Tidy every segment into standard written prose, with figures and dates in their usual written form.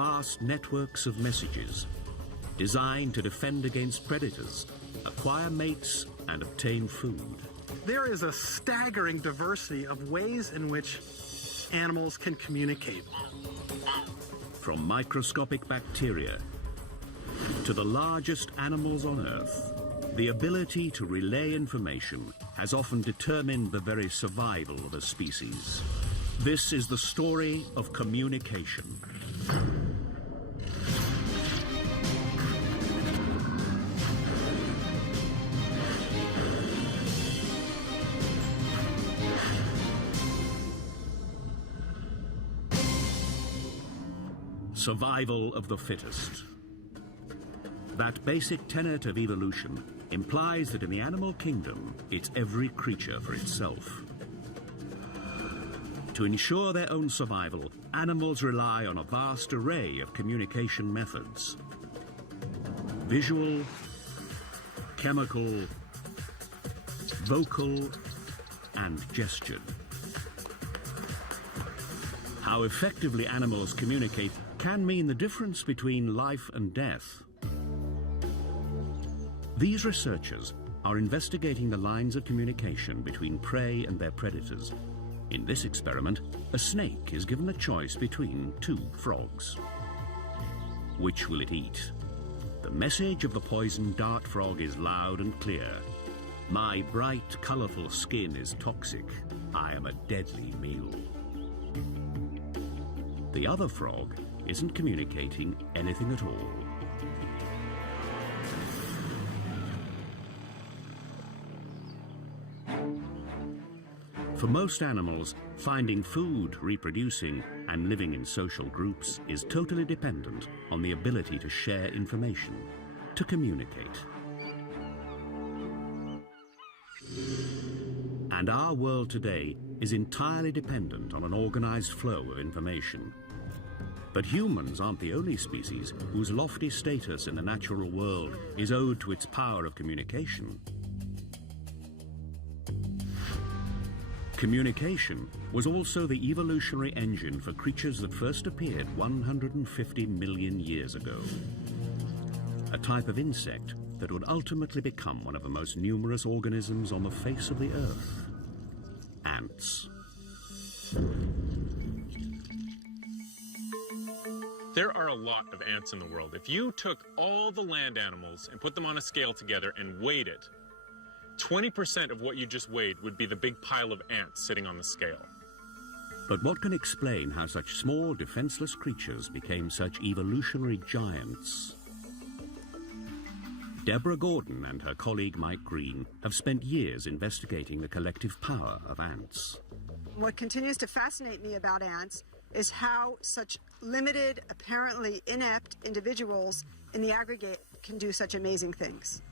vast networks of messages designed to defend against predators, acquire mates, and obtain food. There is a staggering diversity of ways in which animals can communicate. From microscopic bacteria to the largest animals on Earth, the ability to relay information has often determined the very survival of a species. This is the story of communication. Survival of the fittest. That basic tenet of evolution implies that in the animal kingdom, it's every creature for itself. To ensure their own survival, animals rely on a vast array of communication methods. Visual, chemical, vocal, and gestured. How effectively animals communicate can mean the difference between life and death. These researchers are investigating the lines of communication between prey and their predators. In this experiment, a snake is given a choice between two frogs. Which will it eat? The message of the poisoned dart frog is loud and clear. My bright, colorful skin is toxic. I am a deadly meal. The other frog isn't communicating anything at all. For most animals, finding food, reproducing, and living in social groups is totally dependent on the ability to share information, to communicate. And our world today is entirely dependent on an organized flow of information. But humans aren't the only species whose lofty status in the natural world is owed to its power of communication. Communication was also the evolutionary engine for creatures that first appeared 150 million years ago. A type of insect that would ultimately become one of the most numerous organisms on the face of the Earth. Ants. There are a lot of ants in the world. If you took all the land animals and put them on a scale together and weighed it, 20% of what you just weighed would be the big pile of ants sitting on the scale. But what can explain how such small, defenseless creatures became such evolutionary giants? Deborah Gordon and her colleague Mike Green have spent years investigating the collective power of ants. What continues to fascinate me about ants is how such limited, apparently inept individuals in the aggregate can do such amazing things.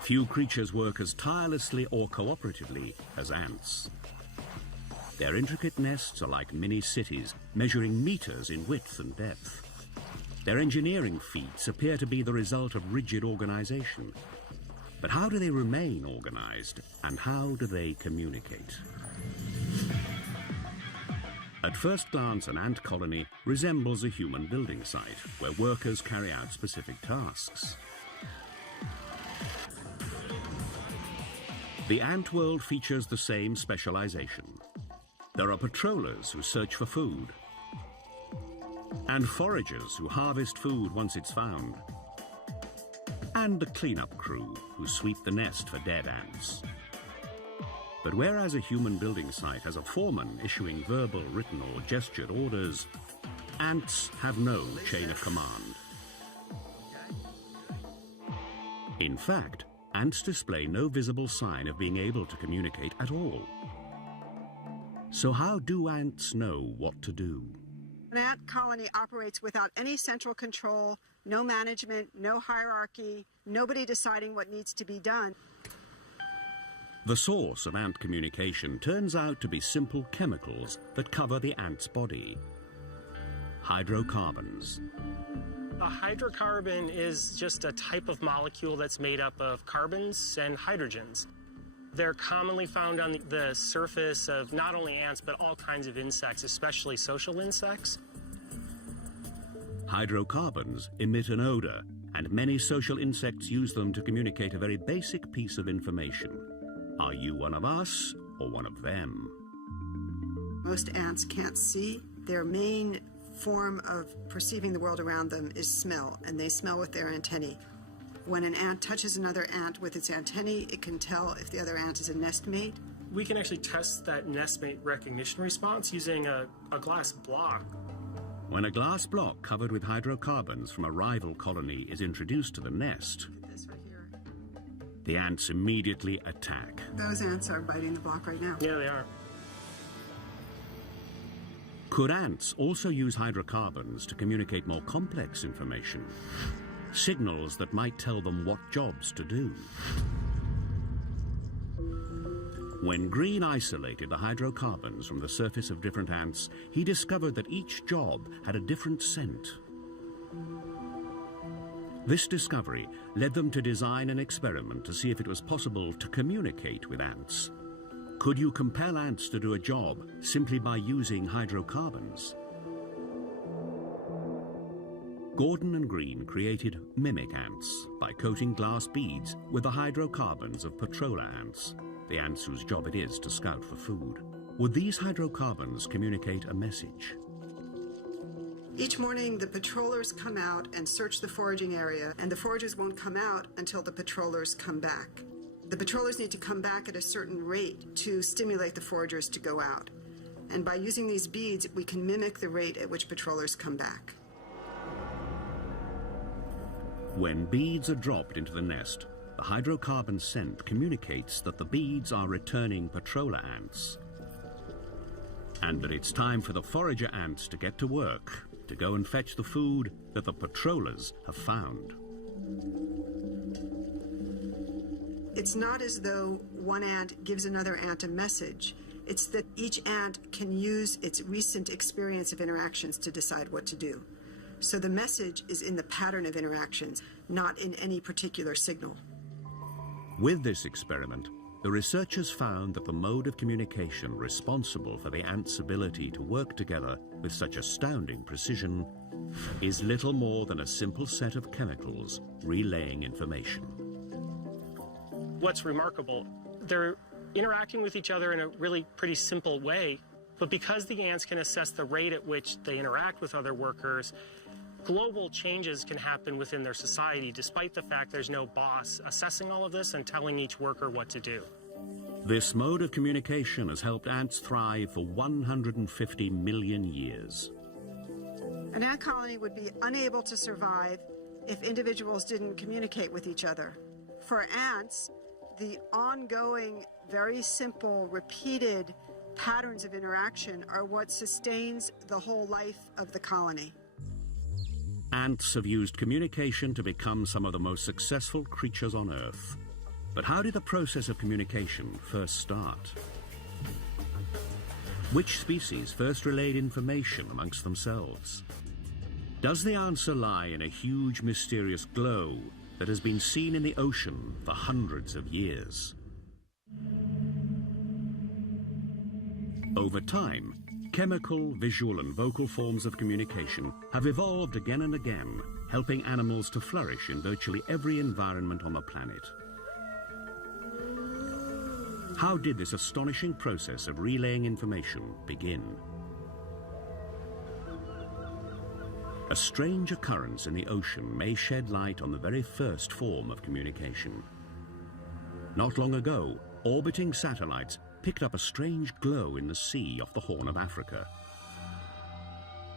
Few creatures work as tirelessly or cooperatively as ants. Their intricate nests are like mini cities, measuring meters in width and depth. Their engineering feats appear to be the result of rigid organization. But how do they remain organized, and how do they communicate? At first glance, an ant colony resembles a human building site, where workers carry out specific tasks. The ant world features the same specialization. There are patrollers who search for food, and foragers who harvest food once it's found, and the cleanup crew who sweep the nest for dead ants. But whereas a human building site has a foreman issuing verbal, written, or gestured orders, ants have no chain of command. In fact, ants display no visible sign of being able to communicate at all. So how do ants know what to do? An ant colony operates without any central control, no management, no hierarchy, nobody deciding what needs to be done. The source of ant communication turns out to be simple chemicals that cover the ant's body. Hydrocarbons. A hydrocarbon is just a type of molecule that's made up of carbons and hydrogens. They're commonly found on the surface of not only ants, but all kinds of insects, especially social insects. Hydrocarbons emit an odor, and many social insects use them to communicate a very basic piece of information. Are you one of us or one of them? Most ants can't see. Their main form of perceiving the world around them is smell, and they smell with their antennae. When an ant touches another ant with its antennae, it can tell if the other ant is a nestmate. We can actually test that nestmate recognition response using a glass block. When a glass block covered with hydrocarbons from a rival colony is introduced to the nest, Look at this right here. the ants immediately attack. Those ants are biting the block right now. Yeah, they are. Could ants also use hydrocarbons to communicate more complex information? Signals that might tell them what jobs to do. When Green isolated the hydrocarbons from the surface of different ants, he discovered that each job had a different scent. This discovery led them to design an experiment to see if it was possible to communicate with ants. Could you compel ants to do a job simply by using hydrocarbons? Gordon and Green created mimic ants by coating glass beads with the hydrocarbons of patroller ants, the ants whose job it is to scout for food. Would these hydrocarbons communicate a message? Each morning, the patrollers come out and search the foraging area, and the foragers won't come out until the patrollers come back. The patrollers need to come back at a certain rate to stimulate the foragers to go out. And by using these beads, we can mimic the rate at which patrollers come back. When beads are dropped into the nest, the hydrocarbon scent communicates that the beads are returning patroller ants, and that it's time for the forager ants to get to work, to go and fetch the food that the patrollers have found. It's not as though one ant gives another ant a message. It's that each ant can use its recent experience of interactions to decide what to do. So the message is in the pattern of interactions, not in any particular signal. With this experiment, the researchers found that the mode of communication responsible for the ants' ability to work together with such astounding precision is little more than a simple set of chemicals relaying information. What's remarkable, they're interacting with each other in a really pretty simple way, but because the ants can assess the rate at which they interact with other workers, global changes can happen within their society despite the fact there's no boss assessing all of this and telling each worker what to do. This mode of communication has helped ants thrive for 150 million years. An ant colony would be unable to survive if individuals didn't communicate with each other. For ants, the ongoing, very simple, repeated patterns of interaction are what sustains the whole life of the colony. Ants have used communication to become some of the most successful creatures on Earth. But how did the process of communication first start? Which species first relayed information amongst themselves? Does the answer lie in a huge mysterious glow that has been seen in the ocean for hundreds of years? Over time, chemical, visual, and vocal forms of communication have evolved again and again, helping animals to flourish in virtually every environment on the planet. How did this astonishing process of relaying information begin? A strange occurrence in the ocean may shed light on the very first form of communication. Not long ago, orbiting satellites picked up a strange glow in the sea off the Horn of Africa.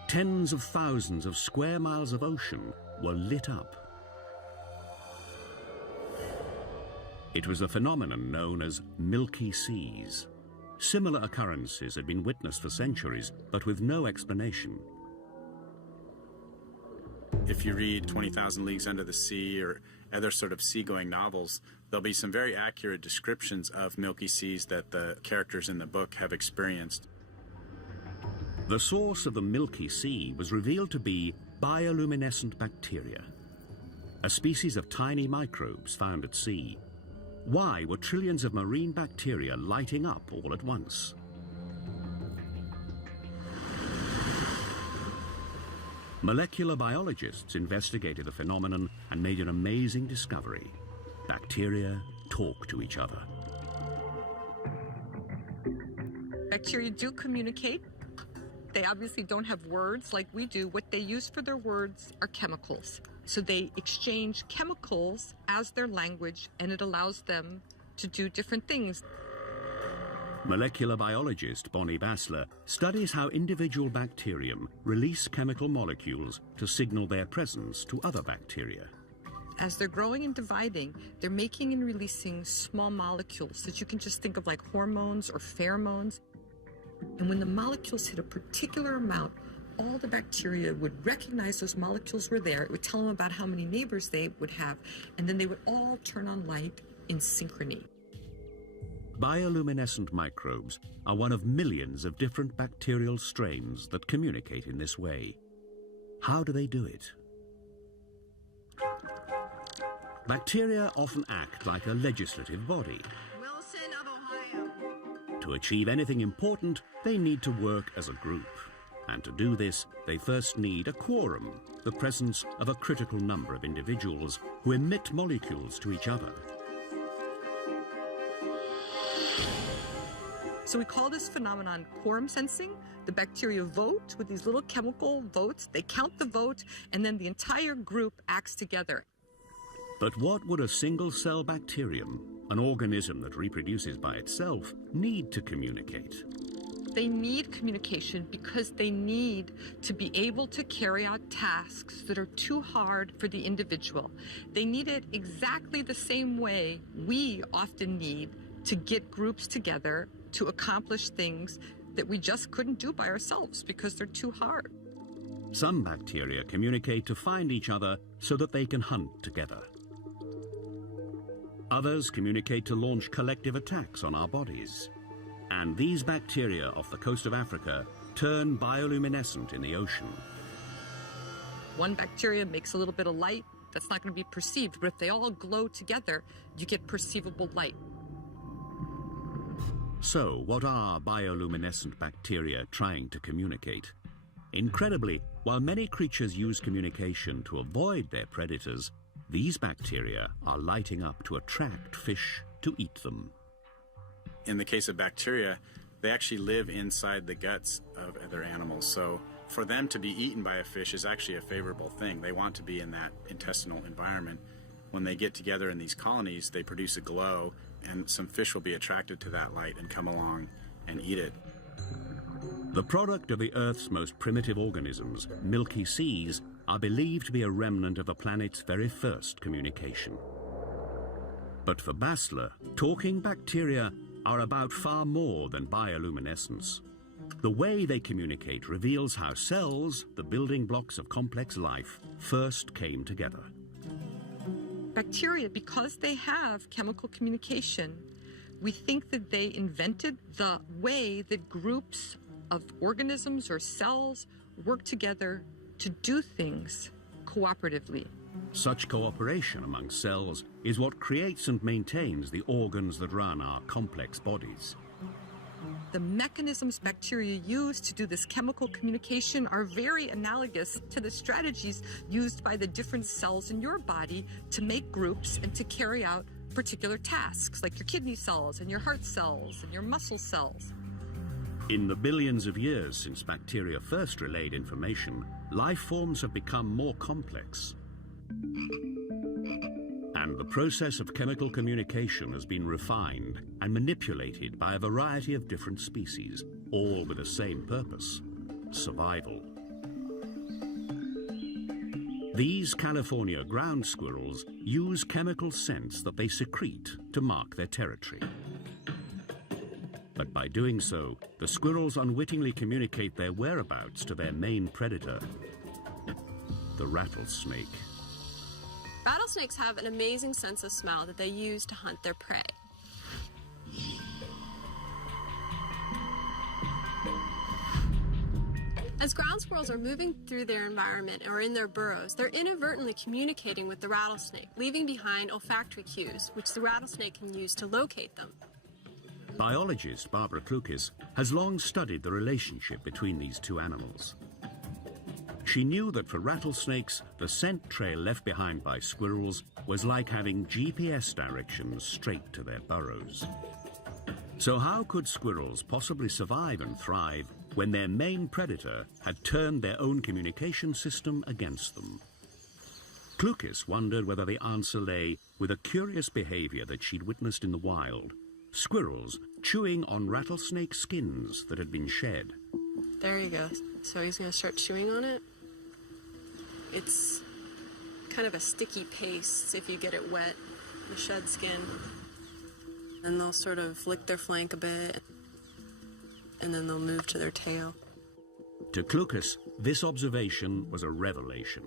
Tens of thousands of square miles of ocean were lit up. It was a phenomenon known as milky seas. Similar occurrences had been witnessed for centuries, but with no explanation. If you read 20,000 Leagues Under the Sea or other sort of seagoing novels, there'll be some very accurate descriptions of milky seas that the characters in the book have experienced. The source of the Milky Sea was revealed to be bioluminescent bacteria, a species of tiny microbes found at sea. Why were trillions of marine bacteria lighting up all at once? Molecular biologists investigated the phenomenon and made an amazing discovery. Bacteria talk to each other. Bacteria do communicate. They obviously don't have words like we do. What they use for their words are chemicals. So they exchange chemicals as their language, and it allows them to do different things. Molecular biologist Bonnie Bassler studies how individual bacterium release chemical molecules to signal their presence to other bacteria. As they're growing and dividing, they're making and releasing small molecules that you can just think of like hormones or pheromones. And when the molecules hit a particular amount, all the bacteria would recognize those molecules were there. It would tell them about how many neighbors they would have, and then they would all turn on light in synchrony. Bioluminescent microbes are one of millions of different bacterial strains that communicate in this way. How do they do it? Bacteria often act like a legislative body. Wilson of Ohio. To achieve anything important, they need to work as a group. And to do this, they first need a quorum, the presence of a critical number of individuals who emit molecules to each other. So we call this phenomenon quorum sensing. The bacteria vote with these little chemical votes. They count the vote, and then the entire group acts together. But what would a single-cell bacterium, an organism that reproduces by itself, need to communicate? They need communication because they need to be able to carry out tasks that are too hard for the individual. They need it exactly the same way we often need to get groups together to accomplish things that we just couldn't do by ourselves because they're too hard. Some bacteria communicate to find each other so that they can hunt together. Others communicate to launch collective attacks on our bodies. And these bacteria off the coast of Africa turn bioluminescent in the ocean. One bacteria makes a little bit of light that's not going to be perceived, but if they all glow together, you get perceivable light. So, what are bioluminescent bacteria trying to communicate? Incredibly, while many creatures use communication to avoid their predators, these bacteria are lighting up to attract fish to eat them. In the case of bacteria, they actually live inside the guts of other animals. So for them to be eaten by a fish is actually a favorable thing. They want to be in that intestinal environment. When they get together in these colonies, they produce a glow, and some fish will be attracted to that light and come along and eat it. The product of the Earth's most primitive organisms, milky seas, are believed to be a remnant of the planet's very first communication. But for Bassler, talking bacteria are about far more than bioluminescence. The way they communicate reveals how cells, the building blocks of complex life, first came together. Bacteria, because they have chemical communication, we think that they invented the way that groups of organisms or cells work together to do things cooperatively. Such cooperation among cells is what creates and maintains the organs that run our complex bodies. The mechanisms bacteria use to do this chemical communication are very analogous to the strategies used by the different cells in your body to make groups and to carry out particular tasks, like your kidney cells and your heart cells and your muscle cells. In the billions of years since bacteria first relayed information, life forms have become more complex. And the process of chemical communication has been refined and manipulated by a variety of different species, all with the same purpose: survival. These California ground squirrels use chemical scents that they secrete to mark their territory. But by doing so, the squirrels unwittingly communicate their whereabouts to their main predator, the rattlesnake. Rattlesnakes have an amazing sense of smell that they use to hunt their prey. As ground squirrels are moving through their environment or in their burrows, they're inadvertently communicating with the rattlesnake, leaving behind olfactory cues, which the rattlesnake can use to locate them. Biologist Barbara Klukis has long studied the relationship between these two animals. She knew that for rattlesnakes, the scent trail left behind by squirrels was like having GPS directions straight to their burrows. So how could squirrels possibly survive and thrive when their main predator had turned their own communication system against them? Klukas wondered whether the answer lay with a curious behavior that she'd witnessed in the wild. Squirrels chewing on rattlesnake skins that had been shed. There you go. So he's going to start chewing on it. It's kind of a sticky paste if you get it wet, the shed skin. And they'll sort of lick their flank a bit, and then they'll move to their tail. To Klukas, this observation was a revelation.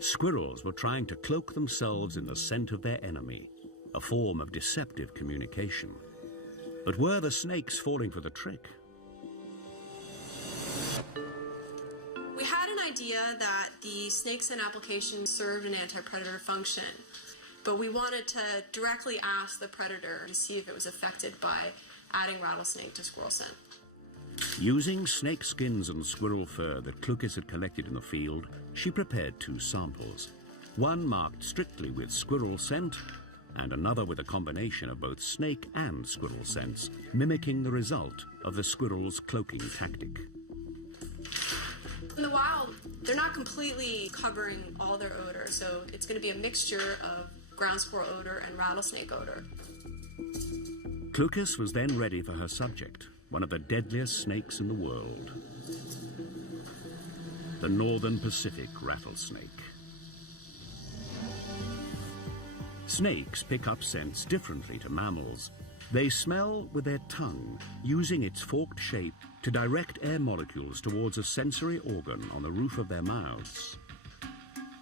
Squirrels were trying to cloak themselves in the scent of their enemy, a form of deceptive communication. But were the snakes falling for the trick? We had an idea that the snake scent application served an anti-predator function, but we wanted to directly ask the predator to see if it was affected by adding rattlesnake to squirrel scent. Using snake skins and squirrel fur that Klukas had collected in the field, she prepared 2 samples. One marked strictly with squirrel scent, and another with a combination of both snake and squirrel scents, mimicking the result of the squirrel's cloaking tactic. In the wild, they're not completely covering all their odor, so it's going to be a mixture of ground squirrel odor and rattlesnake odor. Klukas was then ready for her subject, one of the deadliest snakes in the world. The northern Pacific rattlesnake. Snakes pick up scents differently to mammals. They smell with their tongue, using its forked shape to direct air molecules towards a sensory organ on the roof of their mouths.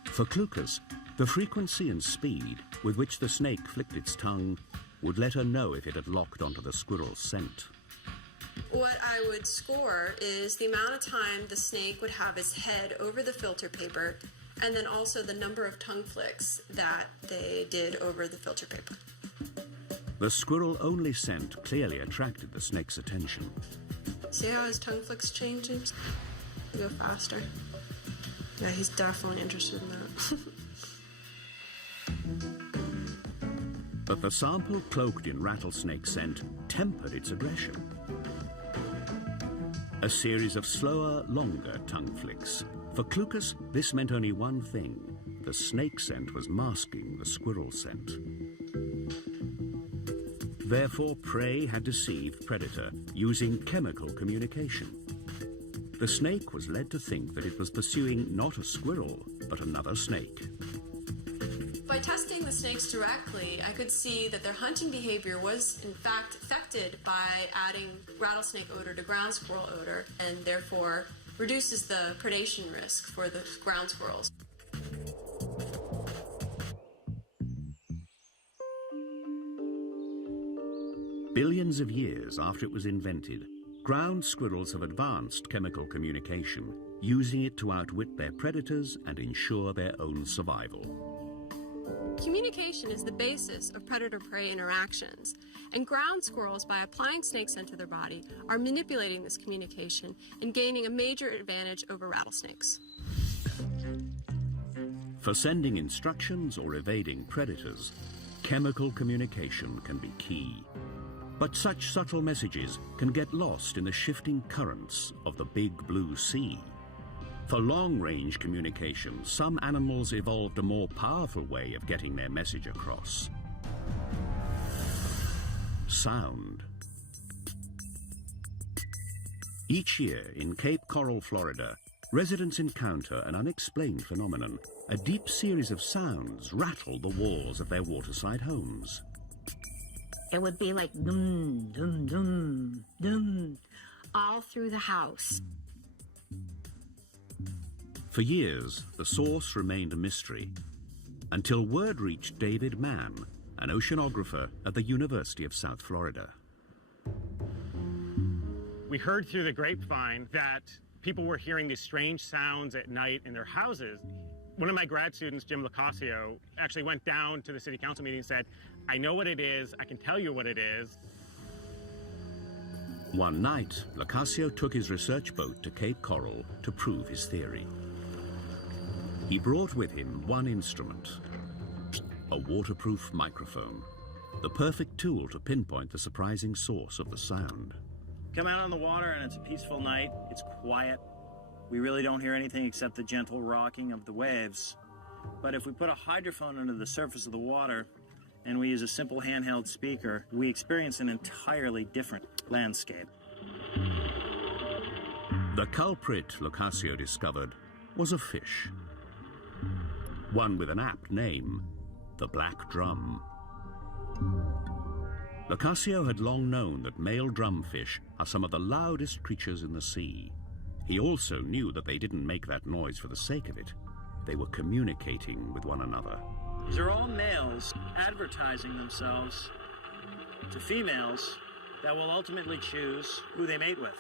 For Klukas, the frequency and speed with which the snake flicked its tongue would let her know if it had locked onto the squirrel's scent. What I would score is the amount of time the snake would have its head over the filter paper, and then also the number of tongue flicks that they did over the filter paper. The squirrel-only scent clearly attracted the snake's attention. See how his tongue flicks changing? Go faster. Yeah, he's definitely interested in that. But the sample cloaked in rattlesnake scent tempered its aggression. A series of slower, longer tongue flicks. For Klukas, this meant only one thing. The snake scent was masking the squirrel scent. Therefore, prey had deceived predator using chemical communication. The snake was led to think that it was pursuing not a squirrel, but another snake. By testing the snakes directly, I could see that their hunting behavior was, in fact, affected by adding rattlesnake odor to ground squirrel odor, and therefore reduces the predation risk for the ground squirrels. Billions of years after it was invented, ground squirrels have advanced chemical communication, using it to outwit their predators and ensure their own survival. Communication is the basis of predator-prey interactions, and ground squirrels, by applying snake scent to their body, are manipulating this communication and gaining a major advantage over rattlesnakes. For sending instructions or evading predators, chemical communication can be key. But such subtle messages can get lost in the shifting currents of the big blue sea. For long-range communication, some animals evolved a more powerful way of getting their message across. Sound. Each year in Cape Coral, Florida, residents encounter an unexplained phenomenon. A deep series of sounds rattle the walls of their waterside homes. It would be like dum, dum, dum, dum, all through the house. For years, the source remained a mystery, until word reached David Mann, an oceanographer at the University of South Florida. We heard through the grapevine that people were hearing these strange sounds at night in their houses. One of my grad students, Jim Locascio, actually went down to the city council meeting and said, I know what it is, I can tell you what it is. One night, Locascio took his research boat to Cape Coral to prove his theory. He brought with him one instrument, a waterproof microphone, the perfect tool to pinpoint the surprising source of the sound. Come out on the water and it's a peaceful night. It's quiet. We really don't hear anything except the gentle rocking of the waves. But if we put a hydrophone under the surface of the water and we use a simple handheld speaker, we experience an entirely different landscape. The culprit Locascio discovered was a fish, one with an apt name, the black drum. Locascio had long known that male drumfish are some of the loudest creatures in the sea. He also knew that they didn't make that noise for the sake of it. They were communicating with one another. These are all males advertising themselves to females that will ultimately choose who they mate with.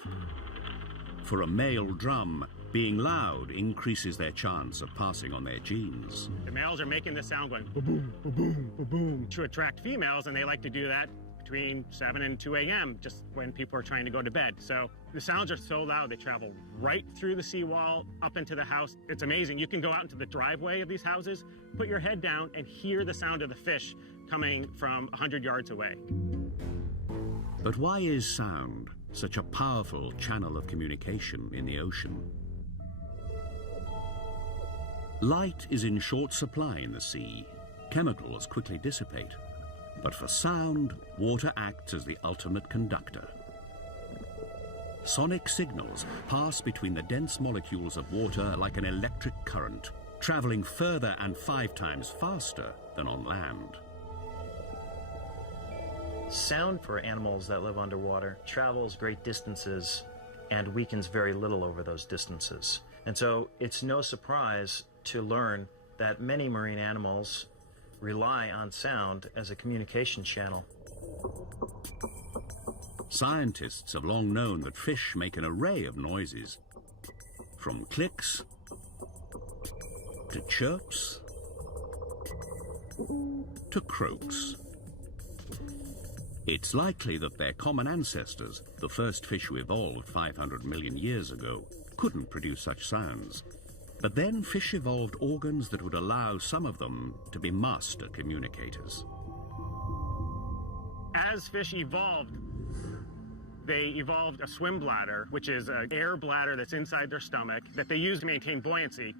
For a male drum, being loud increases their chance of passing on their genes. The males are making this sound going ba-boom, ba-boom, ba-boom to attract females, and they like to do that between 7 and 2 a.m., just when people are trying to go to bed. So the sounds are so loud, they travel right through the seawall, up into the house. It's amazing. You can go out into the driveway of these houses, put your head down, and hear the sound of the fish coming from 100 yards away. But why is sound such a powerful channel of communication in the ocean? Light is in short supply in the sea. Chemicals quickly dissipate. But for sound, water acts as the ultimate conductor. Sonic signals pass between the dense molecules of water like an electric current, traveling further and 5 times faster than on land. Sound for animals that live underwater travels great distances and weakens very little over those distances. And so it's no surprise to learn that many marine animals rely on sound as a communication channel. Scientists have long known that fish make an array of noises, from clicks to chirps to croaks. It's likely that their common ancestors, the first fish who evolved 500 million years ago, couldn't produce such sounds. But then fish evolved organs that would allow some of them to be master communicators. As fish evolved, they evolved a swim bladder, which is an air bladder that's inside their stomach that they use to maintain buoyancy.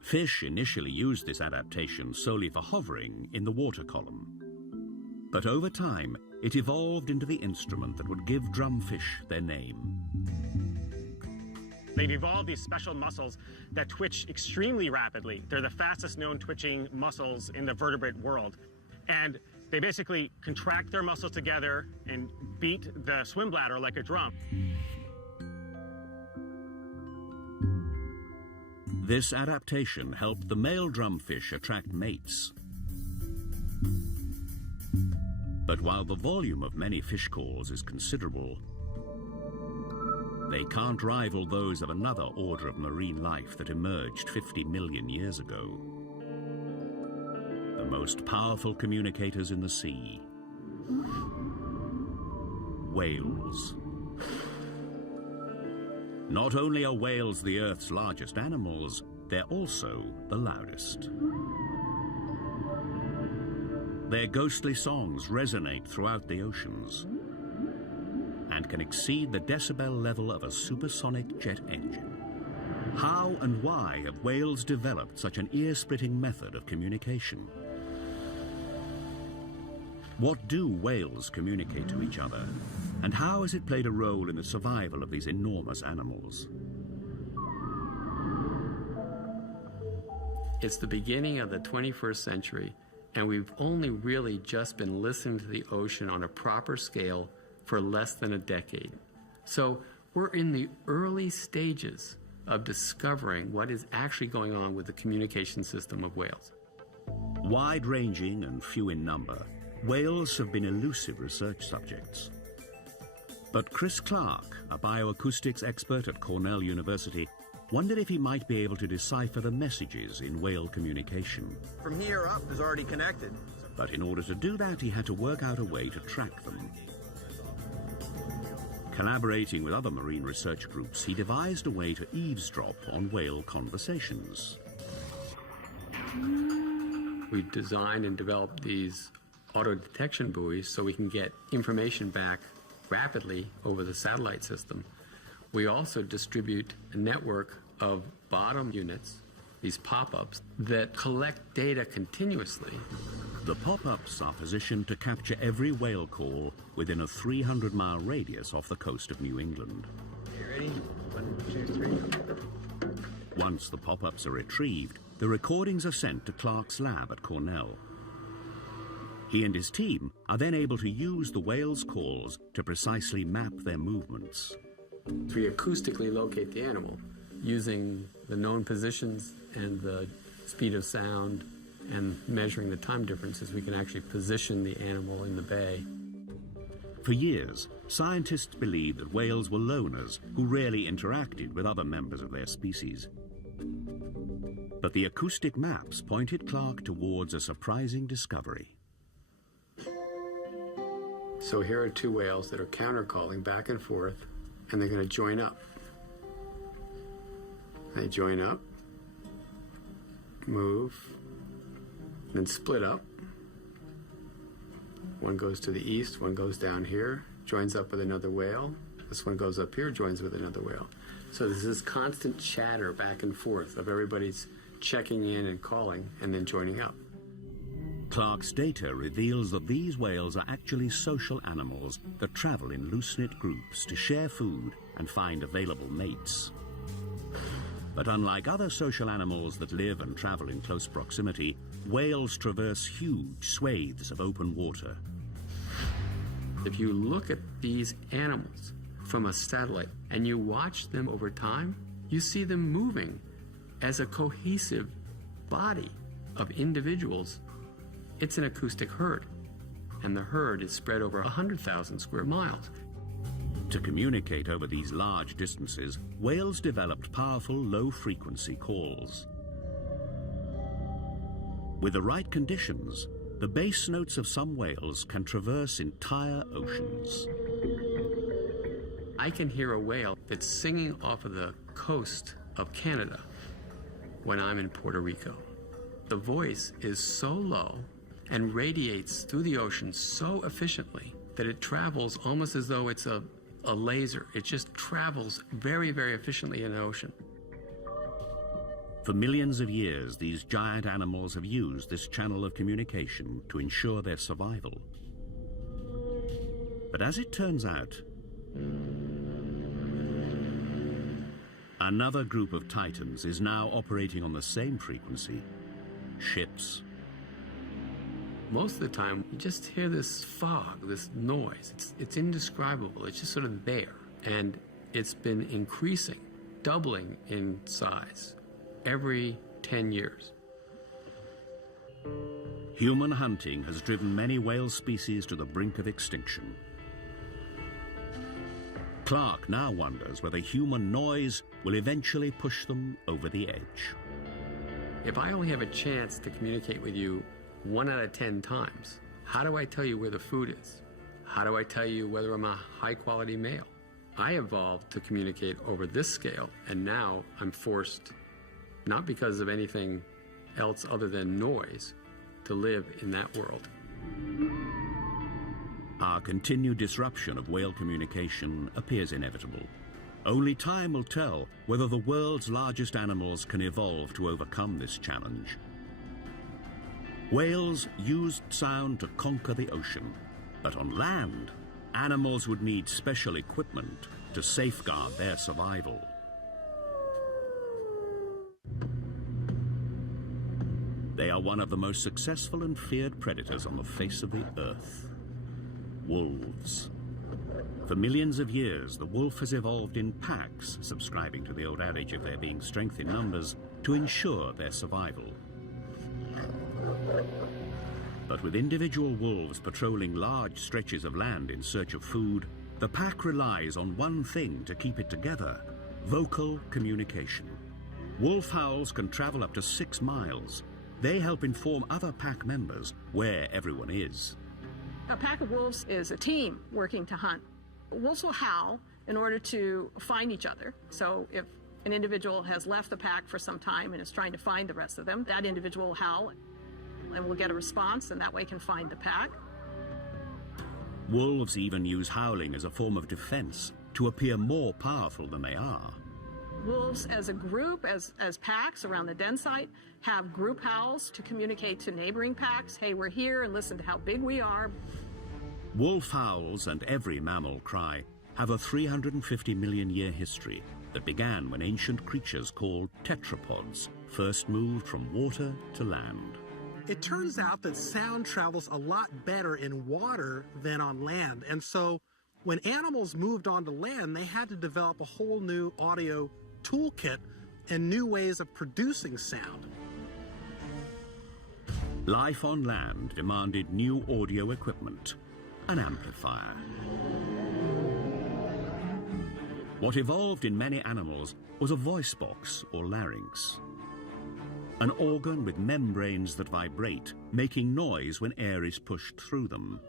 Fish initially used this adaptation solely for hovering in the water column. But over time, it evolved into the instrument that would give drumfish their name. They've evolved these special muscles that twitch extremely rapidly. They're the fastest known twitching muscles in the vertebrate world. And they basically contract their muscles together and beat the swim bladder like a drum. This adaptation helped the male drumfish attract mates. But while the volume of many fish calls is considerable, they can't rival those of another order of marine life that emerged 50 million years ago. The most powerful communicators in the sea. Whales. Not only are whales the Earth's largest animals, they're also the loudest. Their ghostly songs resonate throughout the oceans and can exceed the decibel level of a supersonic jet engine. How and why have whales developed such an ear-splitting method of communication? What do whales communicate to each other? And how has it played a role in the survival of these enormous animals? It's the beginning of the 21st century, and we've only really just been listening to the ocean on a proper scale for less than a decade. So we're in the early stages of discovering what is actually going on with the communication system of whales. Wide-ranging and few in number, whales have been elusive research subjects. But Chris Clark, a bioacoustics expert at Cornell University, wondered if he might be able to decipher the messages in whale communication. From here up is already connected. But in order to do that, he had to work out a way to track them. Collaborating with other marine research groups, he devised a way to eavesdrop on whale conversations. We designed and developed these auto detection buoys so we can get information back rapidly over the satellite system. We also distribute a network of bottom units, these pop-ups, that collect data continuously. The pop-ups are positioned to capture every whale call within a 300-mile radius off the coast of New England. You ready? 1, 2, 3. Once the pop-ups are retrieved, the recordings are sent to Clark's lab at Cornell. He and his team are then able to use the whales' calls to precisely map their movements. We acoustically locate the animal using the known positions and the speed of sound, and measuring the time differences. We can actually position the animal in the bay. For years, scientists believed that whales were loners who rarely interacted with other members of their species. But the acoustic maps pointed Clark towards a surprising discovery. So here are two whales that are counter-calling back and forth, and they're going to join up. They join up, move, then split up. One goes to the east, one goes down here, joins up with another whale. This one goes up here, joins with another whale. So there's this constant chatter back and forth of everybody's checking in and calling and then joining up. Clark's data reveals that these whales are actually social animals that travel in loose-knit groups to share food and find available mates. But unlike other social animals that live and travel in close proximity, whales traverse huge swathes of open water. If you look at these animals from a satellite and you watch them over time, you see them moving as a cohesive body of individuals. It's an acoustic herd, and the herd is spread over 100,000 square miles. To communicate over these large distances, whales developed powerful low-frequency calls. With the right conditions, the bass notes of some whales can traverse entire oceans. I can hear a whale that's singing off of the coast of Canada when I'm in Puerto Rico. The voice is so low and radiates through the ocean so efficiently that it travels almost as though it's a laser. It just travels very, very efficiently in the ocean. For millions of years, these giant animals have used this channel of communication to ensure their survival. But as it turns out, another group of titans is now operating on the same frequency: ships. Most of the time, you just hear this fog, this noise. It's indescribable. It's just sort of there. And it's been increasing, doubling in size every 10 years. Human hunting has driven many whale species to the brink of extinction. Clark now wonders whether human noise will eventually push them over the edge. If I only have a chance to communicate with you 1 out of 10 times, how do I tell you where the food is? How do I tell you whether I'm a high-quality male? I evolved to communicate over this scale, and now I'm forced, not because of anything else other than noise, to live in that world. Our continued disruption of whale communication appears inevitable. Only time will tell whether the world's largest animals can evolve to overcome this challenge. Whales used sound to conquer the ocean, but on land, animals would need special equipment to safeguard their survival. They are one of the most successful and feared predators on the face of the earth: wolves. For millions of years, the wolf has evolved in packs, subscribing to the old adage of there being strength in numbers, to ensure their survival. But with individual wolves patrolling large stretches of land in search of food, the pack relies on one thing to keep it together: vocal communication. Wolf howls can travel up to 6 miles. They help inform other pack members where everyone is. A pack of wolves is a team working to hunt. Wolves will howl in order to find each other. So if an individual has left the pack for some time and is trying to find the rest of them, that individual will howl and will get a response, and that way can find the pack. Wolves even use howling as a form of defense to appear more powerful than they are. Wolves as a group, as packs around the den site, have group howls to communicate to neighboring packs, hey, we're here and listen to how big we are. Wolf howls and every mammal cry have a 350 million year history that began when ancient creatures called tetrapods first moved from water to land. It turns out that sound travels a lot better in water than on land. And so when animals moved onto land, they had to develop a whole new audio toolkit and new ways of producing sound. Life on land demanded new audio equipment, an amplifier. What evolved in many animals was a voice box or larynx, an organ with membranes that vibrate, making noise when air is pushed through them.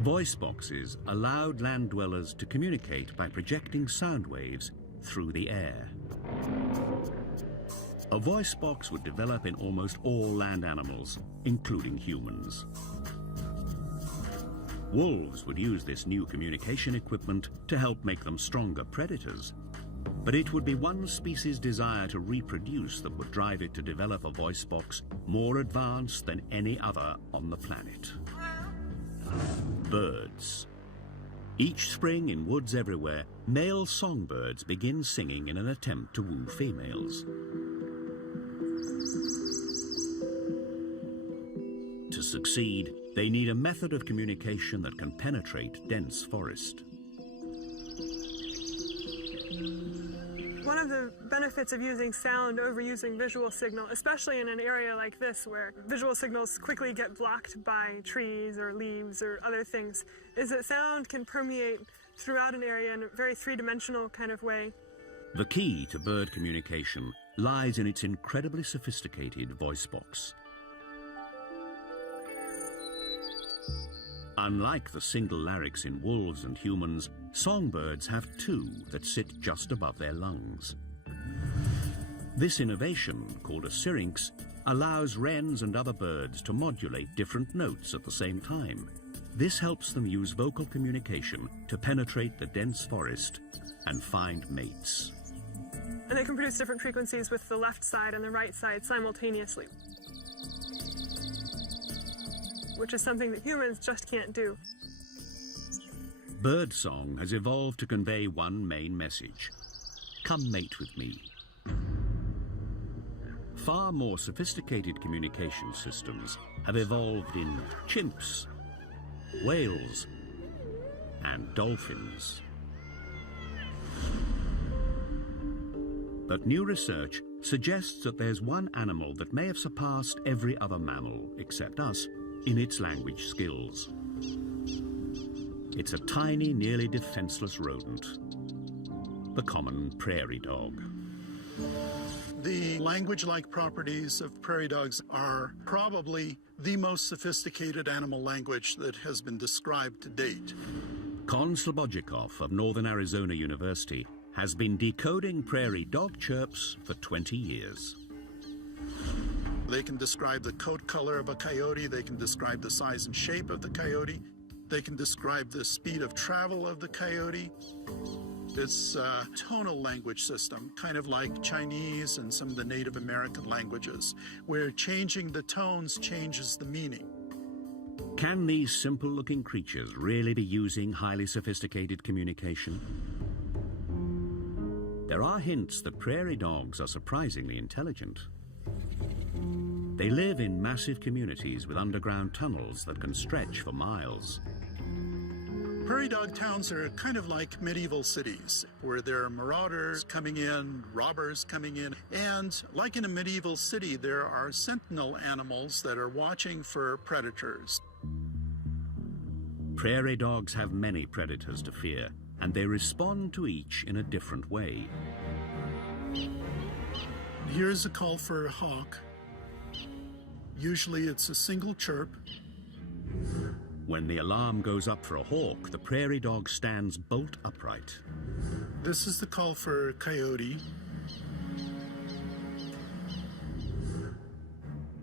Voice boxes allowed land dwellers to communicate by projecting sound waves through the air. A voice box would develop in almost all land animals, including humans. Wolves would use this new communication equipment to help make them stronger predators. But it would be one species' desire to reproduce that would drive it to develop a voice box more advanced than any other on the planet. Birds. Each spring in woods everywhere, male songbirds begin singing in an attempt to woo females. To succeed, they need a method of communication that can penetrate dense forest. One of the benefits of using sound over using visual signal, especially in an area like this where visual signals quickly get blocked by trees or leaves or other things, is that sound can permeate throughout an area in a very three-dimensional kind of way. The key to bird communication lies in its incredibly sophisticated voice box. Unlike the single larynx in wolves and humans, songbirds have two that sit just above their lungs. This innovation, called a syrinx, allows wrens and other birds to modulate different notes at the same time. This helps them use vocal communication to penetrate the dense forest and find mates. And they can produce different frequencies with the left side and the right side simultaneously, which is something that humans just can't do. Birdsong has evolved to convey one main message: come mate with me. Far more sophisticated communication systems have evolved in chimps, whales, and dolphins. But new research suggests that there's one animal that may have surpassed every other mammal, except us, in its language skills. It's a tiny, nearly defenseless rodent, the common prairie dog. The language-like properties of prairie dogs are probably the most sophisticated animal language that has been described to date. Kon Slobodchikov of Northern Arizona University has been decoding prairie dog chirps for 20 years. They can describe the coat color of a coyote, they can describe the size and shape of the coyote, they can describe the speed of travel of the coyote. It's a tonal language system, kind of like Chinese and some of the Native American languages, where changing the tones changes the meaning. Can these simple-looking creatures really be using highly sophisticated communication? There are hints that prairie dogs are surprisingly intelligent. They live in massive communities with underground tunnels that can stretch for miles. Prairie dog towns are kind of like medieval cities, where there are marauders coming in, robbers coming in, and like in a medieval city, there are sentinel animals that are watching for predators. Prairie dogs have many predators to fear, and they respond to each in a different way. Here's a call for a hawk. Usually it's a single chirp. When the alarm goes up for a hawk, the prairie dog stands bolt upright. This is the call for coyote.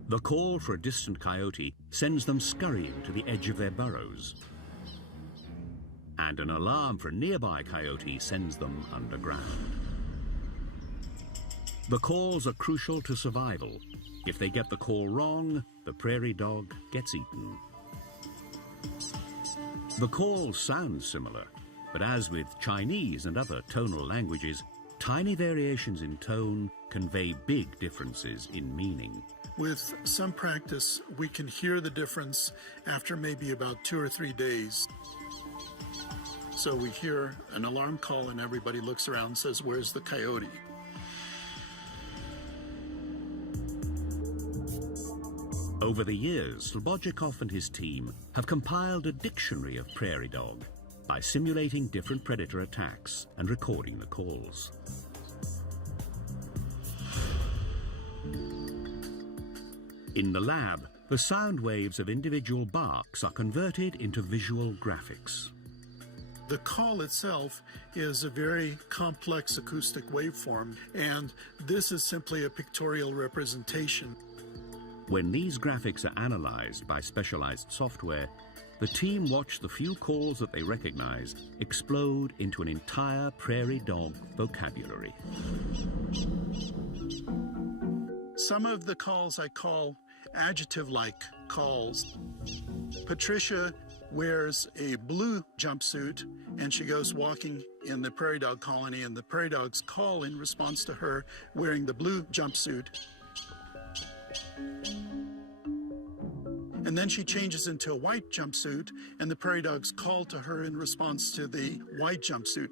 The call for a distant coyote sends them scurrying to the edge of their burrows. And an alarm for a nearby coyote sends them underground. The calls are crucial to survival. If they get the call wrong, the prairie dog gets eaten. The calls sound similar, but as with Chinese and other tonal languages, tiny variations in tone convey big differences in meaning. With some practice, we can hear the difference after maybe about 2 or 3 days. So we hear an alarm call and everybody looks around and says, "Where's the coyote?" Over the years, Slobodchikov and his team have compiled a dictionary of prairie dog by simulating different predator attacks and recording the calls. In the lab, the sound waves of individual barks are converted into visual graphics. The call itself is a very complex acoustic waveform, and this is simply a pictorial representation. When these graphics are analyzed by specialized software, the team watch the few calls that they recognized explode into an entire prairie dog vocabulary. Some of the calls I call adjective-like calls. Patricia wears a blue jumpsuit and she goes walking in the prairie dog colony, and the prairie dogs call in response to her wearing the blue jumpsuit. And then she changes into a white jumpsuit, and the prairie dogs call to her in response to the white jumpsuit.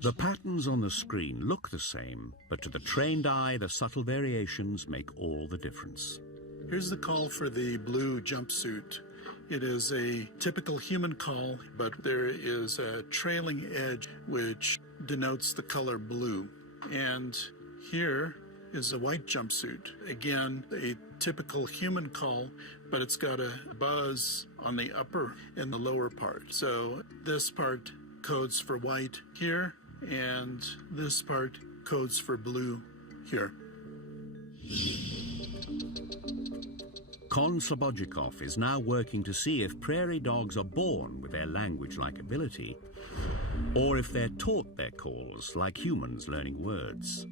The patterns on the screen look the same, but to the trained eye, the subtle variations make all the difference. Here's the call for the blue jumpsuit. It is a typical human call, but there is a trailing edge which denotes the color blue. And here is a white jumpsuit. Again, a typical human call, but it's got a buzz on the upper and the lower part. So this part codes for white here, and this part codes for blue here. Kon Slobodchikov is now working to see if prairie dogs are born with their language-like ability, or if they're taught their calls like humans learning words.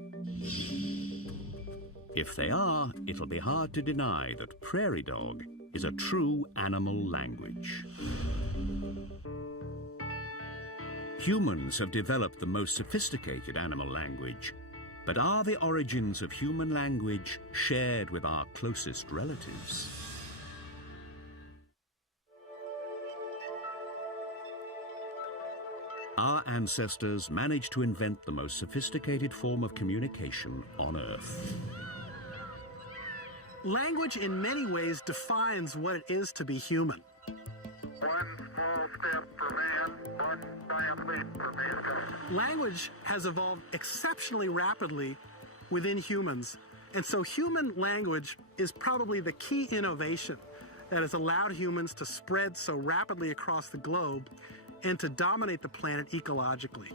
If they are, it'll be hard to deny that prairie dog is a true animal language. Humans have developed the most sophisticated animal language, but are the origins of human language shared with our closest relatives? Our ancestors managed to invent the most sophisticated form of communication on Earth. Language in many ways defines what it is to be human. One small step for man, one giant leap for mankind. Language has evolved exceptionally rapidly within humans, and so human language is probably the key innovation that has allowed humans to spread so rapidly across the globe and to dominate the planet ecologically.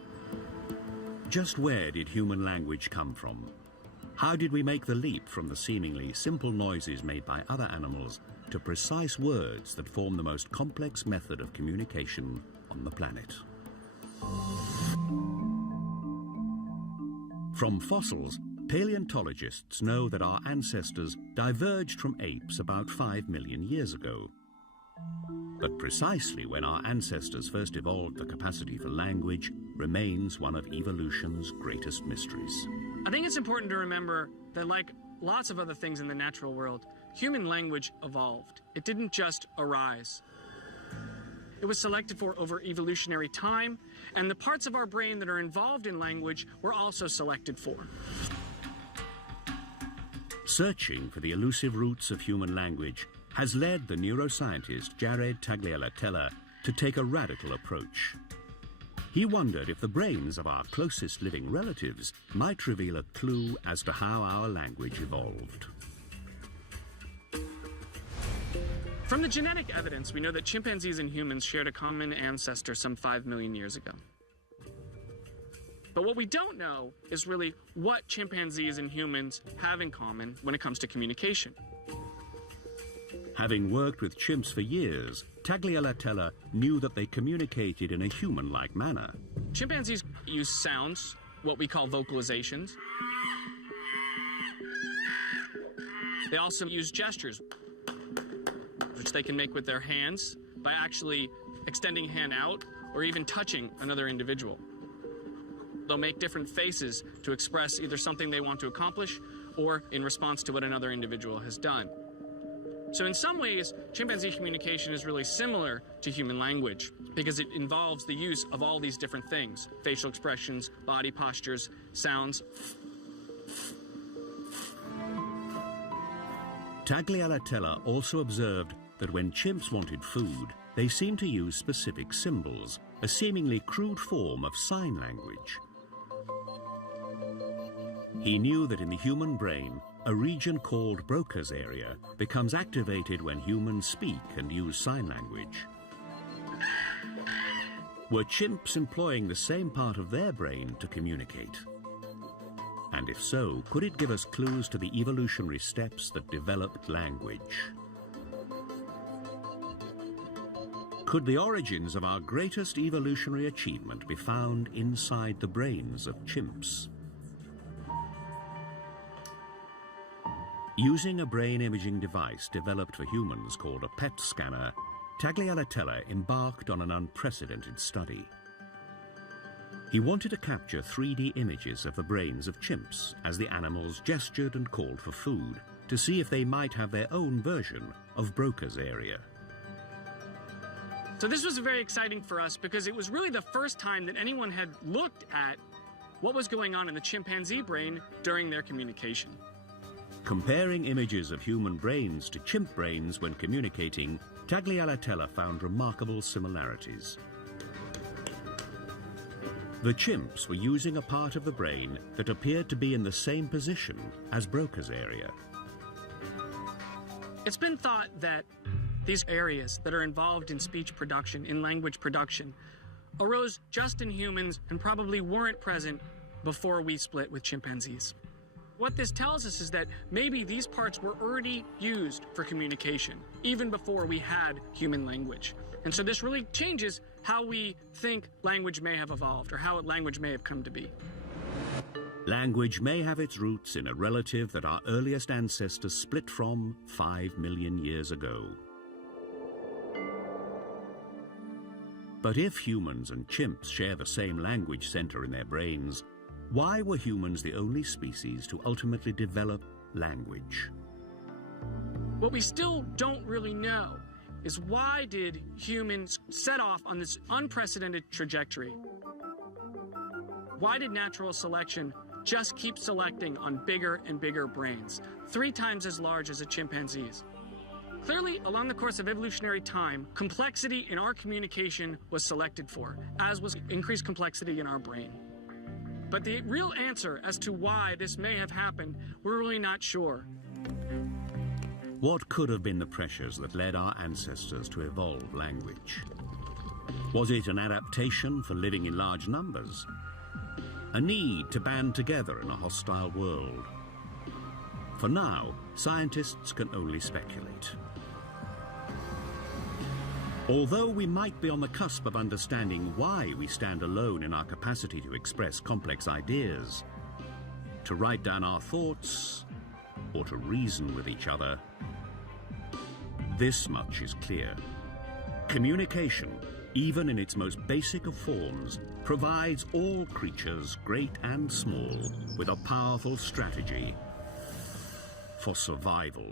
Just where did human language come from? How did we make the leap from the seemingly simple noises made by other animals to precise words that form the most complex method of communication on the planet? From fossils, paleontologists know that our ancestors diverged from apes about 5 million years ago. But precisely when our ancestors first evolved the capacity for language remains one of evolution's greatest mysteries. I think it's important to remember that, like lots of other things in the natural world, human language evolved. It didn't just arise. It was selected for over evolutionary time, and the parts of our brain that are involved in language were also selected for. Searching for the elusive roots of human language has led the neuroscientist Jared Tagliatella to take a radical approach. He wondered if the brains of our closest living relatives might reveal a clue as to how our language evolved. From the genetic evidence, we know that chimpanzees and humans shared a common ancestor some 5 million years ago. But what we don't know is really what chimpanzees and humans have in common when it comes to communication. Having worked with chimps for years, Tagliatella knew that they communicated in a human-like manner. Chimpanzees use sounds, what we call vocalizations. They also use gestures, which they can make with their hands by actually extending a hand out or even touching another individual. They'll make different faces to express either something they want to accomplish or in response to what another individual has done. So in some ways, chimpanzee communication is really similar to human language because it involves the use of all these different things: facial expressions, body postures, sounds. Tagliatella also observed that when chimps wanted food, they seemed to use specific symbols, a seemingly crude form of sign language. He knew that in the human brain, a region called Broca's area becomes activated when humans speak and use sign language. Were chimps employing the same part of their brain to communicate? And if so, could it give us clues to the evolutionary steps that developed language? Could the origins of our greatest evolutionary achievement be found inside the brains of chimps? Using a brain imaging device developed for humans called a PET scanner, Tagliatella embarked on an unprecedented study. He wanted to capture 3D images of the brains of chimps as the animals gestured and called for food to see if they might have their own version of Broca's area. So this was very exciting for us because it was really the first time that anyone had looked at what was going on in the chimpanzee brain during their communication. Comparing images of human brains to chimp brains when communicating, Tagliatella found remarkable similarities. The chimps were using a part of the brain that appeared to be in the same position as Broca's area. It's been thought that these areas that are involved in speech production, in language production, arose just in humans and probably weren't present before we split with chimpanzees. What this tells us is that maybe these parts were already used for communication, even before we had human language. And so this really changes how we think language may have evolved or how language may have come to be. Language may have its roots in a relative that our earliest ancestors split from 5 million years ago. But if humans and chimps share the same language center in their brains, why were humans the only species to ultimately develop language? What we still don't really know is why did humans set off on this unprecedented trajectory? Why did natural selection just keep selecting on bigger and bigger brains, 3 times as large as a chimpanzee's? Clearly, along the course of evolutionary time, complexity in our communication was selected for, as was increased complexity in our brain. But the real answer as to why this may have happened, we're really not sure. What could have been the pressures that led our ancestors to evolve language? Was it an adaptation for living in large numbers? A need to band together in a hostile world? For now, scientists can only speculate. Although we might be on the cusp of understanding why we stand alone in our capacity to express complex ideas, to write down our thoughts, or to reason with each other, this much is clear. Communication, even in its most basic of forms, provides all creatures, great and small, with a powerful strategy for survival.